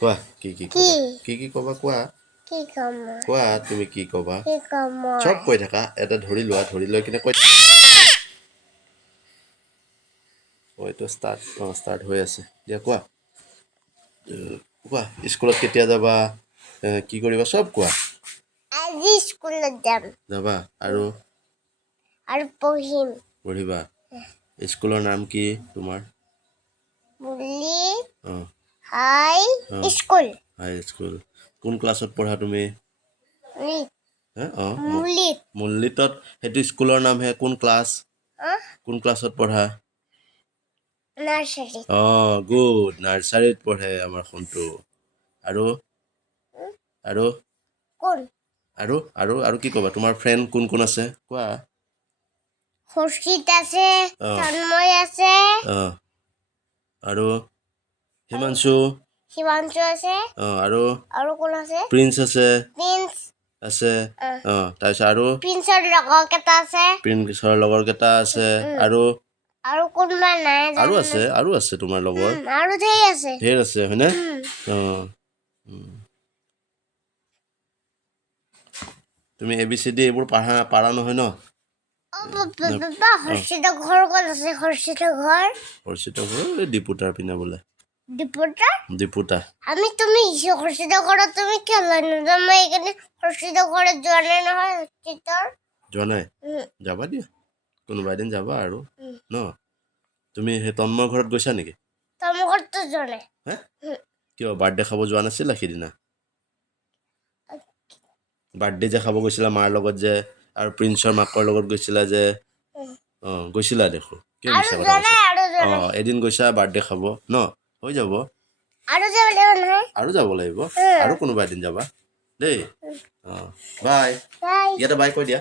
কোৱা কি ক'বা কোৱা কোৱা তুমি কি ক'বা চব কৈ থাকা এটা ধৰি লোৱা ধৰি লৈ কিনে কৈ থাকা এইটো ষ্টাৰ্ট হৈ আছে দিয়া কোৱা কোৱা স্কুলত কেতিয়া যাবা কি কৰিবা চব কোৱা আজি স্কুলত যাবা আৰু পঢ়িবা স্কুলৰ নাম কি তোমাৰ হাই স্কুল কোন ক্লাছত পঢ়া তুমি মুল্লিতত সেইটো স্কুলৰ নামহে কোন ক্লাছত পঢ়া গুড নাৰ্চাৰীত পঢ়ে আমাৰ সোণটো আৰু আৰু আৰু আৰু আৰু কি ক'বা তোমাৰ ফ্ৰেণ্ড কোন আছে কোৱা হৰ্ষিত আছে তন্ময় আছে আৰু হিমাংশু আছে আৰু কোন আছে প্ৰিন্স আছে তাৰপিছত আৰু প্ৰিন্সৰ লগৰ কেইটা আছে আৰু কোনোবা নাই আৰু আছে তোমাৰ লগৰ আৰু ধেৰ আছে হয়নে তুমি ABCD এইবোৰ পাৰা নহয় ন হৰ্ষিত ঘৰ ক'ত আছে হৰ্ষিত ঘৰ এই ডিপুটাৰ পিনে বোলে ডিপুটা তুমি হৰ্ষিত ঘৰত তুমি কিয় লৈ নোযোৱা মই এইকাৰণে হৰ্ষিত ঘৰত যোৱা নাই নহয় যোৱা নাই যাবা দিয়া কোনোবা এদিন যাবা আৰু ন তুমি সেই তন্ময় ঘৰত গৈছা নেকি যোৱা নাই কিয় বাৰ্থডে খাব যোৱা নাছিলা সিদিনা বাৰ্থডে যে খাব গৈছিলা মাৰ লগত যে আৰু প্ৰিন্সৰ মাকৰ লগত গৈছিলা যে গৈছিলা দেখো কিয় মিছা কথা কৈছা এদিন গৈছা বাৰ্থডে খাব ন হৈ যাব আৰু যাব লাগিব আৰু কোনোবা এদিন যাবা দেই বাই ইয়াতে বাই কৈ দিয়া